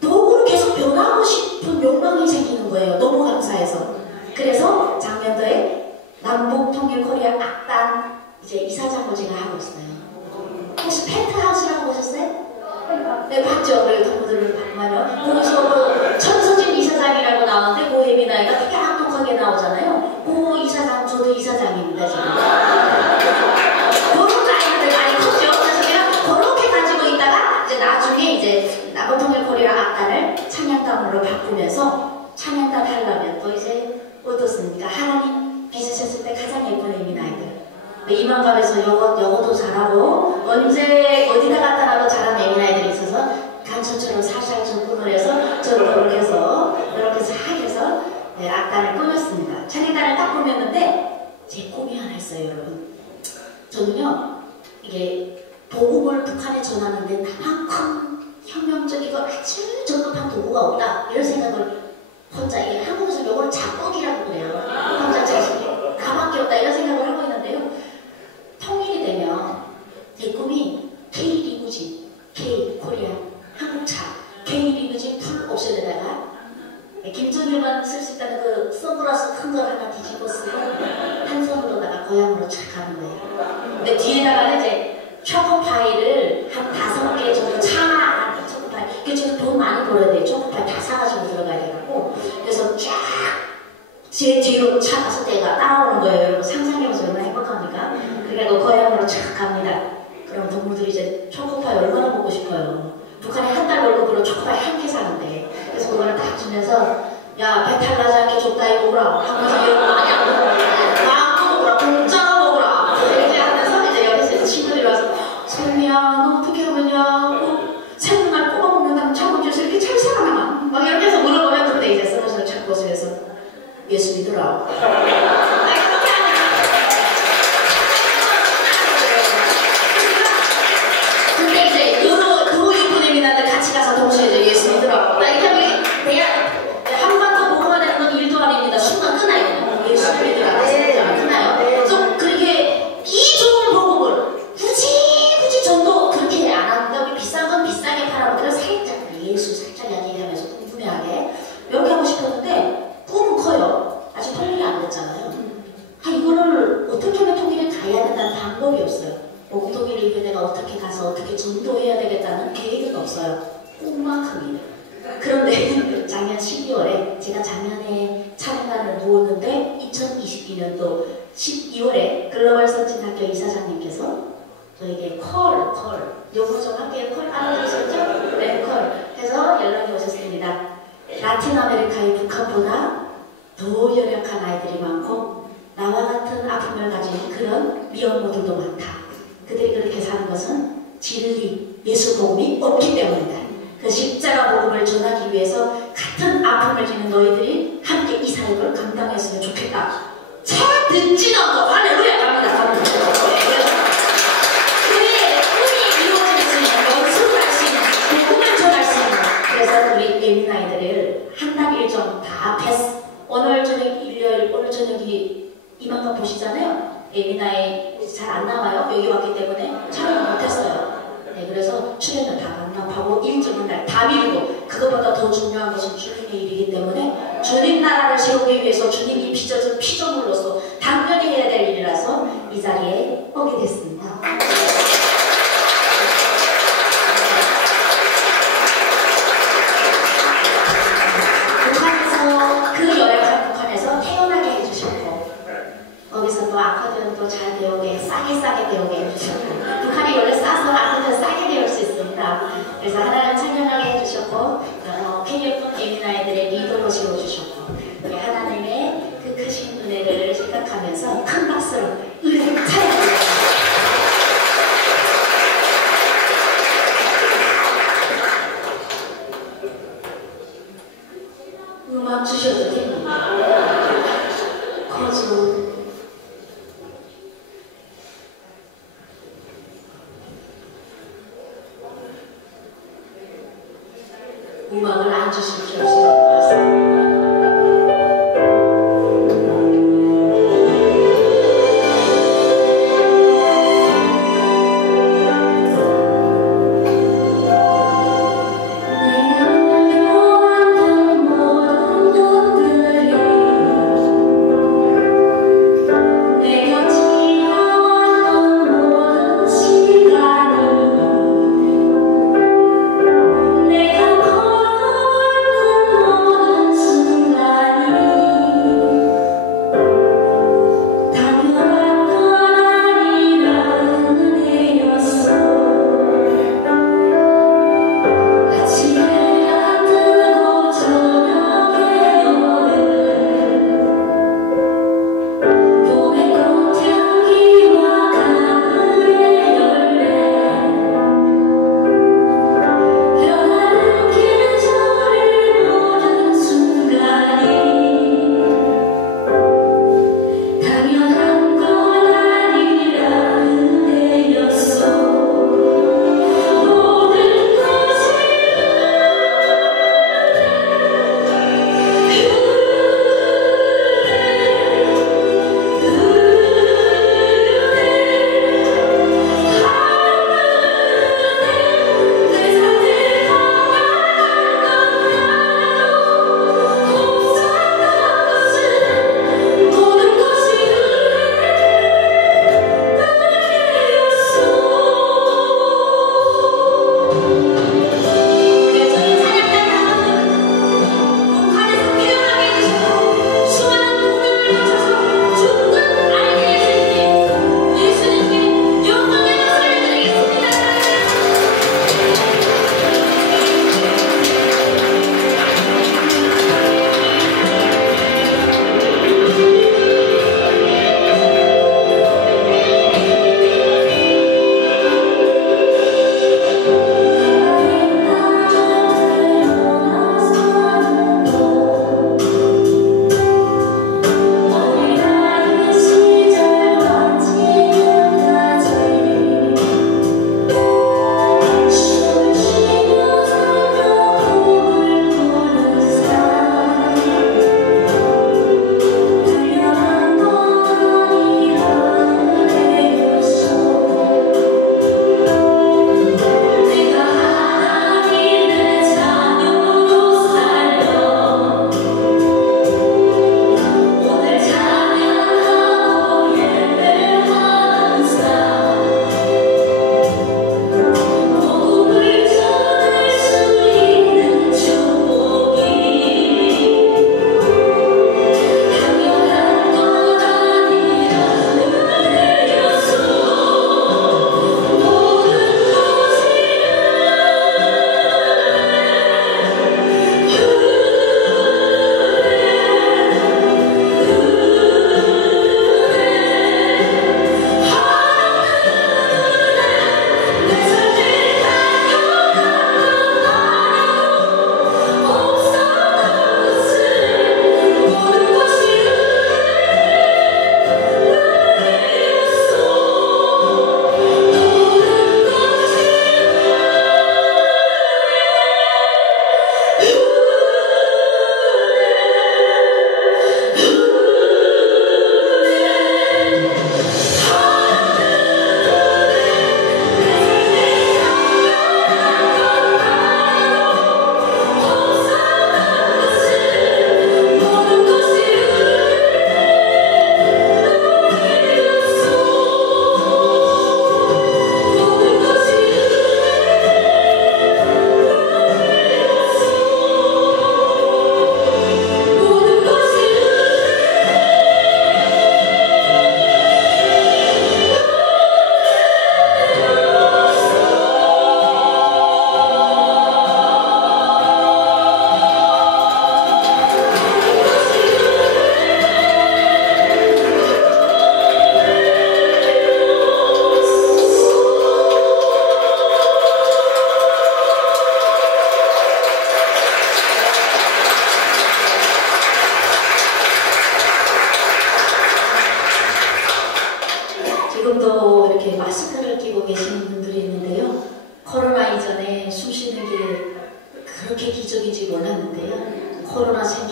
도구로 계속 변하고 싶은 욕망이 생기는 거예요. 너무 감사해서. 그래서 작년도에 남북통일 코리아 악단 이제 이사장을 제가 하고 있어요. 혹시 펜트하우스라고 보셨어요? 네, 봤죠. 우리 동무들을 봤만요. 거기서 그 천서진 이사장이라고 나오는데 그 예민아이가 되게 악독하게 나오잖아요. 그 이사장, 저도 이사장입니다. 지금. 그런 아이들 많이 컸죠. 그래서 제가 그렇게 가지고 있다가 이제 나중에 이제 남북통일 코리아 악단을 찬양단으로 바꾸면서 찬양단 하려면 또 이제 어떻습니까? 하나님 빚으셨을 때 가장 예쁜 예민아이들. 이만갑에서 영어도 잘하고 언제 어디다 갖다 놔도 잘하는 예민아이들이 있어서 간처처럼 살살 접근을 해서 저렇게 해서 이렇게 싹 해서 악단을 꾸몄습니다. 찬양단을 딱 꾸몄는데 제 꿈이 하나 있어요. 여러분. 저는요 이게 복음을 북한에 전하는데 나만큼 혁명적이고 아주 적극한 도구가 없다 이런 생각을 혼자 한국에서 요거를 작곡이라고 그래요. 혼자 자신이 나밖에 없다 이런 생각을 하고 있는데요. 통일이 되면 제 꿈이 K 리무진, K 코리아, 한국차, K 리무진 풀 옵션에다가 김정일만 쓸 수 있다는 그 선글라스 큰 걸 하나 뒤집어 쓰고 한 손으로다가 고향으로 착 가는 거예요. 근데 뒤에다가는 이제 초코파이를 한 5개 정도 차 초코파이. 그 지금 돈 많이 벌어야 돼요. 초코파이 다 사가지고 들어가야 되고. 그래서 쫙 제 뒤로 차 5대가 따라오는 거예요. 여러분 상상해보세요. 얼마나 행복합니까? 그리고 고향으로 착 갑니다. 그럼 동무들이 이제 초코파이 얼마나 먹고 싶어요. 북한에 한 달 월급으로 초코파이 한 개 사는데. 그래서 그거를 딱 주면서 야 배탈 나지 않게 적당히 먹으라 하면서 이런 거 많이 안 먹으라 마음껏 먹으라 공짜로 먹으라 이렇게 하면서 이제 옆에서 친구들이 와서 소미야 너 어떻게 하느냐 새우날 뽑아 먹는다면 장군주에서 이렇게 잘 살아나 막 이렇게 해서 물어보면 그때 이제 쓰러져서 착고서에서 예수 믿으라 근데 이제 그 예쁜 애미나들 같이 가서 동시에 이제 예수 믿으라 나 이렇게 하면 내가 한번더 보고만 하는 건 일도 아닙니다. 순간 끝나요. 예수 믿으라 끝나요. 좀 그렇게 이 좋은 복음을 굳이 전도 그렇게 안 한다고 비싼 건 비싸게 팔아보더라 살짝 예수 살짝 이야기하면서 궁금해하게 이렇게 하고 싶었는데 꿈은 커요. 아직 통일이 안 됐잖아요. 이거를 어떻게 하면 통일을 가야 된다는 방법이 없어요. 통일 이후에 내가 어떻게 가서 어떻게 전도해야 되겠다는 계획은 없어요. 꿈만큼이에요. 그런데 작년 12월 노래, 제가 작년에 촬영단을 누웠는데 2022년도 12월에 글로벌 선진학교 이사장님께서 저에게 요거 좀 할게요. 콜 알아들으셨죠? 네, 콜 해서 연락이 오셨습니다. 라틴 아메리카의 북한보다 더 연약한 아이들이 많고 나와 같은 아픔을 가진 그런 미혼모들도 많다. 그들이 그렇게 사는 것은 진리, 예수 복음이 없기 때문이다. 그 십자가 복음을 전하기 위해서 같은 아픔을 지닌 너희들이 함께 이 사역을 감당했으면 좋겠다. 잘 듣지도 않고 할렐루야 갑니다. 그의 꿈이 이루어질 수 있는, 연습할 수 있는, 복음을 전할 수 있는. 그래서 우리 예민 아이들을 한 달 일정 다 패스. 오늘 저녁 일요일, 오늘 저녁이 이만큼 보시잖아요. 예민 아이 잘 안 나와요. 여기 왔기 때문에 촬영을 못했어요. 네, 그래서 출연을 다 반납하고 일정한 날 다 미루고, 그것보다 더 중요한 것은 주님의 일이기 때문에 주님 나라를 세우기 위해서 주님이 빚어준 피조물로서 당연히 해야 될 일이라서 이 자리에 오게 됐습니다. 북한에서, 그 열악한 북한에서 태어나게 해주셨고, 거기서 또 아코디언도 잘 배우게, 싸게 배우게 해주셨고, 북한이 원래 싸서 아코디언 싸게 배울 수 있습니다. 그래서 하나님 찬양하게 해주셨고, 캐리어폰 예민 아이들의 리더로 세워주셨고, 우리 하나님의 그 크신 은혜를 생각하면서 큰 박수로 찬양합니다. 음악 주셔도 됩니다. 거주 음악을 안 주실 줄 알았어요. 내가 원하는 모든 것들이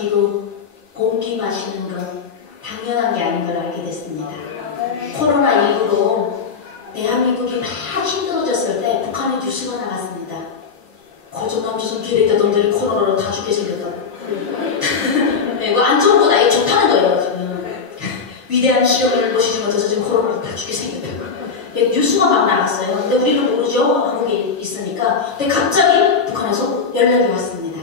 우리도 공기 마시는 건 당연한 게 아닌 걸 알게 됐습니다. 코로나19로 대한민국이 막 힘들어졌을 때 북한에 뉴스가 나갔습니다. 고종남주선 기대되던들이 코로나로 다 죽게 생겼다고. 이거 안전보다 이게 좋다는 거예요, 지금. 위대한 실험을 모시지 못해서 지금 코로나로 다 죽게 생겼다고. 뉴스가 막 나갔어요. 근데 우리는 모르죠. 한국에 있으니까. 근데 갑자기 북한에서 연락이 왔습니다.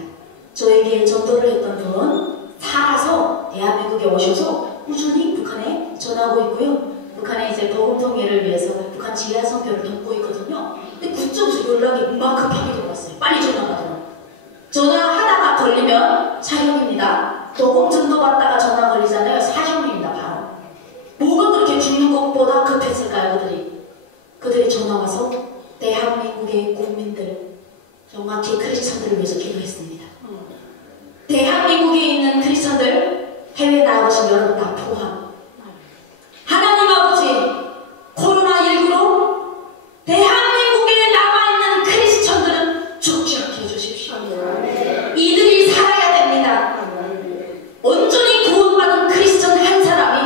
저에게 전도를 했던 분은 살아서 대한민국에 오셔서 꾸준히 북한에 전하고 있고요. 북한에 이제 복음 통일을 위해서 북한 지하 선교를 돕고 있거든요. 근데 그쪽에서 연락이 막 급하게 들어왔어요. 빨리 전화하더라고요. 전화하다가 걸리면 사형입니다. 복음 전도 받다가 전화 걸리잖아요. 사형입니다. 바로. 뭐가 그렇게 죽는 것보다 급했을까요, 그들이 전화 와서 대한민국의 국민들, 정확히 크리스천들을 위해서 기도했습니다. 대한민국에 있는 크리스천들, 해외에 나가신 여러분 다 포함. 하나님 아버지, 코로나19로 대한민국에 남아있는 크리스천들은 죽지 않게 해주십시오. 이들이 살아야 됩니다. 온전히 구원받은 크리스천 한 사람이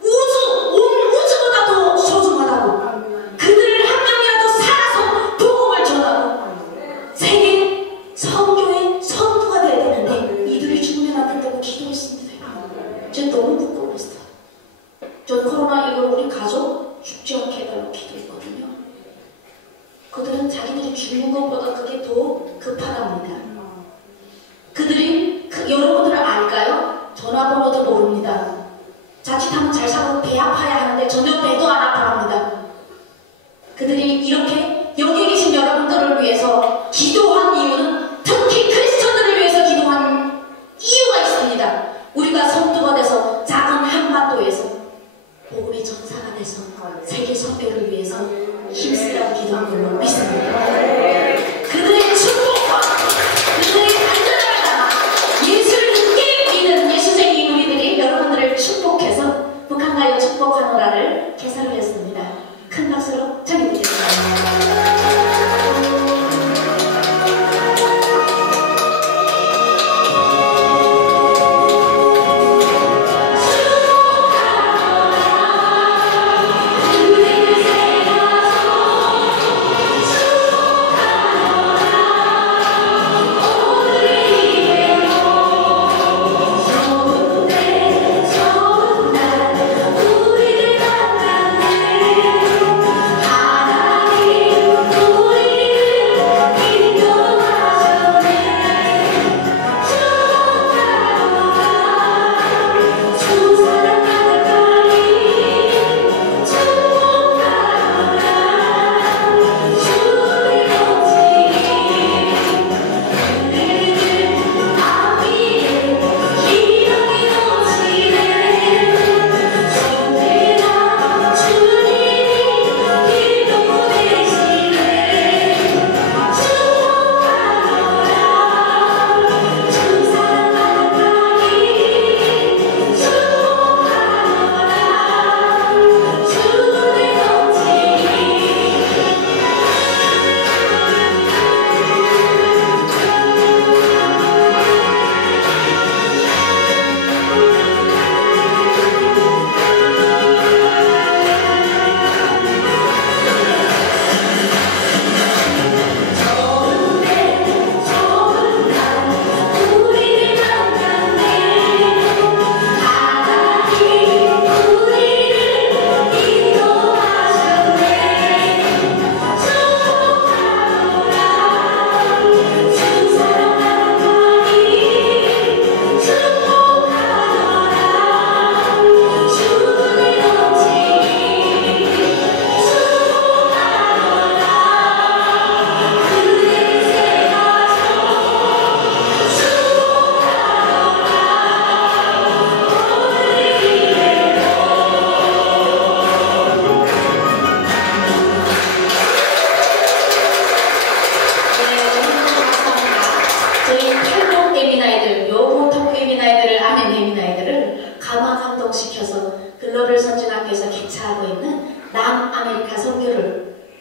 온 우주보다 더 소중하다고. 그들을 한 명이라도 살아서 복음을 전하고 세계 선교의 선두가 되어야 되는데 이들이 죽으면 안 된다고 기도했습니다. 저 너무 부끄러웠어요. 전 코로나19로 우리 가족 죽지 않게 해달라고 기도했거든요. 그들은 자기들이 죽는 것보다 그게 더 급하답니다. 그들이 여러분들은 알까요? 전화번호도 모릅니다. 자칫하면 잘 살고 배 아파야 하는데 전혀 배도 안 아파합니다. 그들이 이렇게 여기 계신 여러분들을 위해서 기도한 이유는 특히 크리스천들을 위해서 기도한 이유가 있습니다. 우리가 성도가 돼서 작은 한반도에서 복음의 전사가 돼서 세계 선교를 위해서 힘쓰라고 기도한 걸로 믿습니다. 그들의 축복과 그들의 간절함을 담아 예수를 늦게 믿는 예수쟁이 우리들이 여러분들을 축복해서 북한가요 축복하노라를 개설을 했습니다. 큰 박수로 전해드리겠습니다.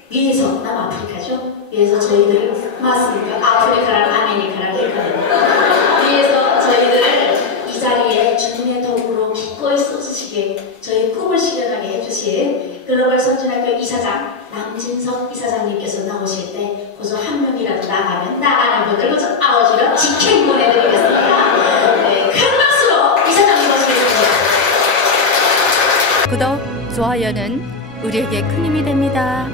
위에서 남아프리카죠. 위에서 저희들을 맞습니까? 아프리카랑 아메리카랑 했거든요. 위에서 저희들을 같이 글로벌 선진학교 이사장 남진석 이사장님께서 나오실 때 그저 한 명이라도 나가면 나가는 분들 그저 아워지로 직행 보내드리겠습니다. 네, 큰 박수로 이사장님 모시겠습니다. 구독, 좋아요는 우리에게 큰 힘이 됩니다.